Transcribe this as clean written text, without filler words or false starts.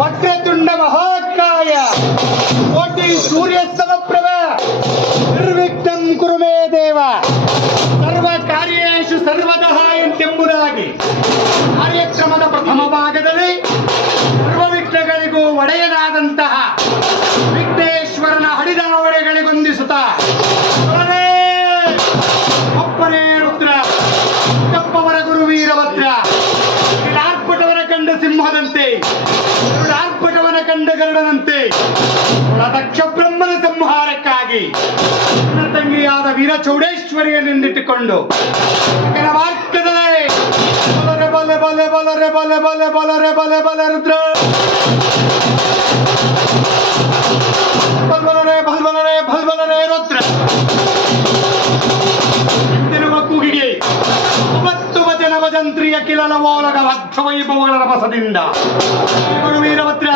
ವಕ್ರತುಂಡ ಮಹಾಕಾಯ ಕೋಟಿ ಸೂರ್ಯ ಸಮಪ್ರಭ ನಿರ್ವಿಘ್ನಂ ಕುರು ಮೇ ದೇವ ಸರ್ವ ಕಾರ್ಯೇಷು ಸರ್ವದಃ ಎಂತೆಂಬುದಾಗಿ ಕಾರ್ಯಕ್ರಮದ ಪ್ರಥಮ ಭಾಗದಲ್ಲಿ ಸರ್ವ ವಿಘ್ನಗಳಿಗೂ ಒಡೆಯನಾದಂತಹ ವಿಘ್ನೇಶ್ವರನ ಹಡಿದಾವಡೆಗಳಿಗೊಂದಿಸುತ್ತಾ ಒಪ್ಪನೇ ರುದ್ರ ಕಪ್ಪವರ ಗುರು ವೀರಭದ್ರ ಆರ್ಭಟವನ ಕಂಡ ಸಿಂಹದಂತೆ ಆರ್ಭಟವನ ಕಂಡ ಗರುಡನಂತೆ ದಕ್ಷ ಬ್ರಹ್ಮನ ಸಂಹಾರಕ್ಕಾಗಿ ನನ್ನ ತಂಗಿಯಾದ ವೀರಚೌಡೇಶ್ವರಿಯನ್ನಿಟ್ಟುಕೊಂಡು ಮಾರ್ಗದಲ್ಲಿ ಬಲೆ ಬಲೆ ಬಲೆ ಬಲೆ ಬಲೆ ಬಲೆ ಬಲೆ ಬಲೆ ರುದ್ರ ಬಲ್ಬಲನೆ ಬಲ್ಬಲನೆ ಬಲ್ಬಲನೆ ರುದ್ರ ಎಂದಿರುವ ಕೂಗಿಗೆ ಮತ್ತು ವಚನ ಭಜಂತ್ರಿಯ ಕಿಲನ ಓಲಗ ಭಕ್ತ ವೈಭವಗಳ ರಭಸದಿಂದ ವೀರಭದ್ರ